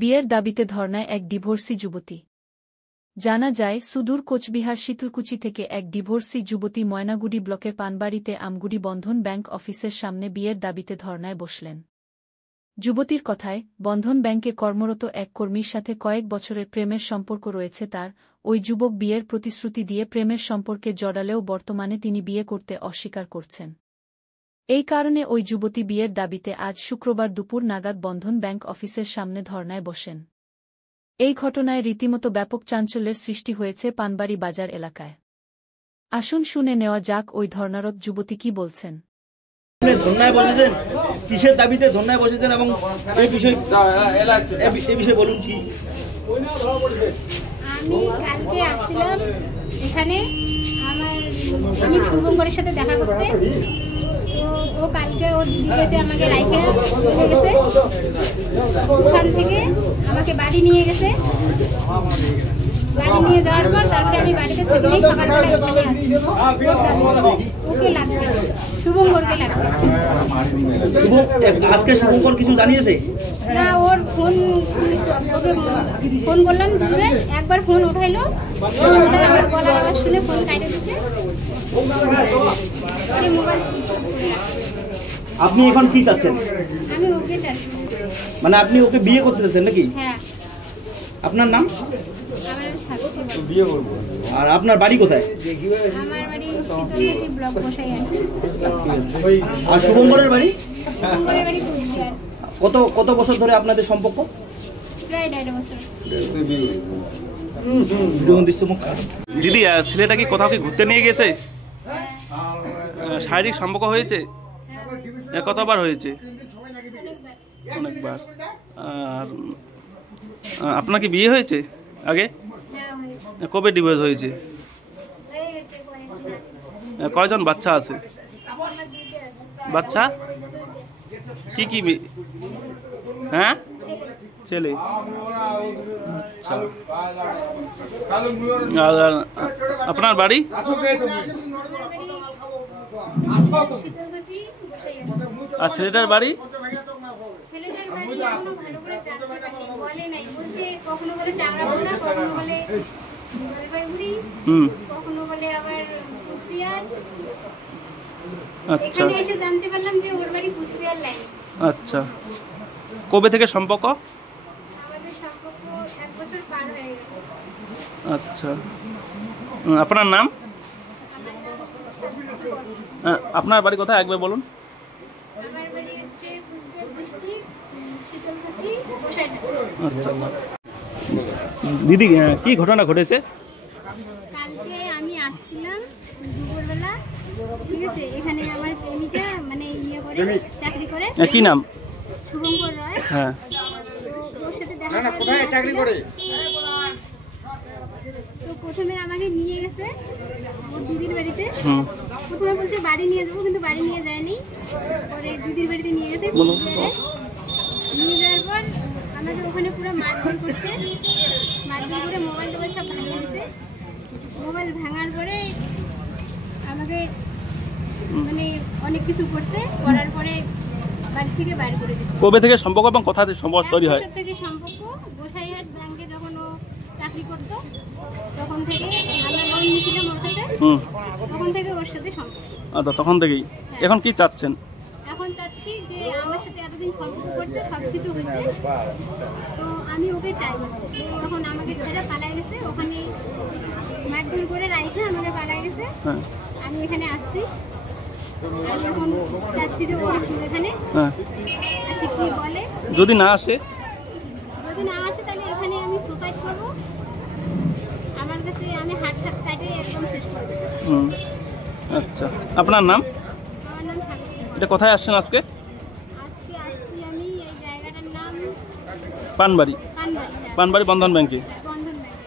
বিয়ের দাবিতে ধর্নায় এক ডিভোর্সি যুবতী। জানা যায়, সুদূর কোচবিহার শীতলকুচি থেকে এক ডিভোর্সি যুবতী ময়নাগুড়ি ব্লকের পানবাড়িতে আমগুড়ি বন্ধন ব্যাংক অফিসের সামনে বিয়ের দাবিতে ধর্নায় বসলেন। যুবতীর কথায়, বন্ধন ব্যাংকে কর্মরত এক কর্মীর সাথে কয়েক বছরের প্রেমের সম্পর্ক রয়েছে তার। ওই যুবক বিয়ের প্রতিশ্রুতি দিয়ে প্রেমের সম্পর্কে জড়ালেও বর্তমানে তিনি বিয়ে করতে অস্বীকার করছেন। এই কারণে ওই যুবতী বিয়ের দাবিতে আজ শুক্রবার দুপুর নাগাদ বন্ধন ব্যাংক অফিসের সামনে ধর্নায় বসেন। এই ঘটনায় রীতিমতো ব্যাপক চাঞ্চল্যের সৃষ্টি হয়েছে পানবাড়ি বাজার এলাকায়। আসুন শুনে নেওয়া যাক ওই ধর্নারত যুবতী কি বলছেন। ধর্নায় বসেছেন, কিসের দাবিতে ধর্নায় বসেছেন এবং এই বিষয়ে বলুন কি? আমি কালকে আসছিলাম এখানে আমি শুভঙ্করের সাথে দেখা করতে। তো ও কালকে ও দিদির বাড়িতে আমাকে রাইখে চলে গেছে। ওখান থেকে আমাকে বাড়ি নিয়ে গেছে। বাড়ি নিয়ে যাওয়ার পর তারপরে আমি বাড়িতে থেকেই সকালবেলা এখানে আসি। ওকে লাগবে, শুভঙ্করকে লাগবে। আজকে শুভঙ্কর কিছু জানিয়েছে না, ওর ফোন ওকে ফোন করলাম দুবার, একবার ফোন উঠাইলো, আমার গলার আওয়াজ শুনে ফোন কাটে দিচ্ছে। আপনি এখন কি চাচ্ছেন? আমি ওকে চাচ্ছি। মানে আপনি ওকে বিয়ে করতে চাচ্ছেন নাকি? হ্যাঁ। আপনার নাম? বিয়ে করব। আর আপনার বাড়ি কোথায়? আমার বাড়ি শীতলকুচি ব্লক গোসাইহাট। আর শুভঙ্করের বাড়ি? শুভঙ্করের বাড়ি কুচবিহার। কত বছর ধরে আপনাদের সম্পর্ক? প্রায় 1.5 বছর। দিদি, ছেলেটা কি কোথাও কি ঘুরতে নিয়ে গেছে? শারীরিক সম্পর্ক হয়েছে? কতবার হয়েছে? অনেকবার। আর আপনার কি বিয়ে হয়েছে আগে? কবে ডিভোর্স হয়েছে? কয়জন বাচ্চা আছে? বাচ্চা কি কি? হ্যাঁ, ছেলে। আচ্ছা। আপনার বাড়ি? আর ছেলেটার বাড়ি? আচ্ছা আচ্ছা। কবে থেকে সম্পর্ক? আচ্ছা। আপনার নাম? আপনার বাড়ি কোথায় একবার বলুন। আচ্ছা দিদি, কি ঘটনা ঘটেছে? কালকে আমি আসছিলাম দুপুরবেলা, ঠিক আছে, এখানে আমার প্রেমিকা মানে ইয়ে করে চাকরি করে। কি নাম? শুভঙ্কর রয়। হ্যাঁ। ওর সাথে দেখা কোথায় চাকরি করে? তো প্রথমে আমাকে নিয়ে গেছে ওর দিদির বাড়িতে। প্রথমে বলছে বাড়ি নিয়ে যাবো, কিন্তু বাড়ি নিয়ে যায়নি। পরে দিদির বাড়িতে নিয়ে গেছে। নিয়ে যাওয়ার পর আমাকে ওখানে পুরো মারধর করছে। মারধর করে মোবাইল টোবাইল সব ভাঙে দিয়েছে। মোবাইল ভাঙার পরে আমাকে মানে অনেক কিছু করছে। করার পরে বাড়ি থেকে বাইরে করে দিয়েছে। কবে থেকে সম্পর্ক এবং কোথা থেকে সম্পর্ক তৈরি হয়? থেকে সম্পর্ক গোসাইহাট ব্যাংকে যখন ও চাকরি করতো তখন থেকে আমরা লোন নিয়েছিলাম ওর কাছে। তখন থেকে ওর সাথে সম্পর্ক। আচ্ছা, তখন থেকেই। এখন কি চাচ্ছেন? এখন চাচ্ছি যে আমার সাথে এতদিন সম্পর্ক করছে, সব কিছু হয়েছে, তো আমি ওকে চাই। তখন আমাকে ছেড়ে পালাই গেছে, ওখানে মারধর করে রাইখে আমাকে পালাই গেছে। আমি এখানে আসছি। আমি এখন চাচ্ছি যে ও আসুক এখানে। আসে কি বলে। যদি না আসে তাহলে এখানে আমি সুসাইড করব। আমার কাছে আমি হাত কাটে একদম শেষ করব। আচ্ছা। আপনার নাম? আমার নাম ঠাকুর। এটা কোথায় আসছেন আজকে? আজকে আসছি আমি এই জায়গাটার নাম পানবাড়ি। পানবাড়ি বন্ধন ব্যাংকে। বন্ধন ব্যাংকে।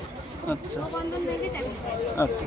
আচ্ছা বন্ধন ব্যাংকে চাকরি। আচ্ছা।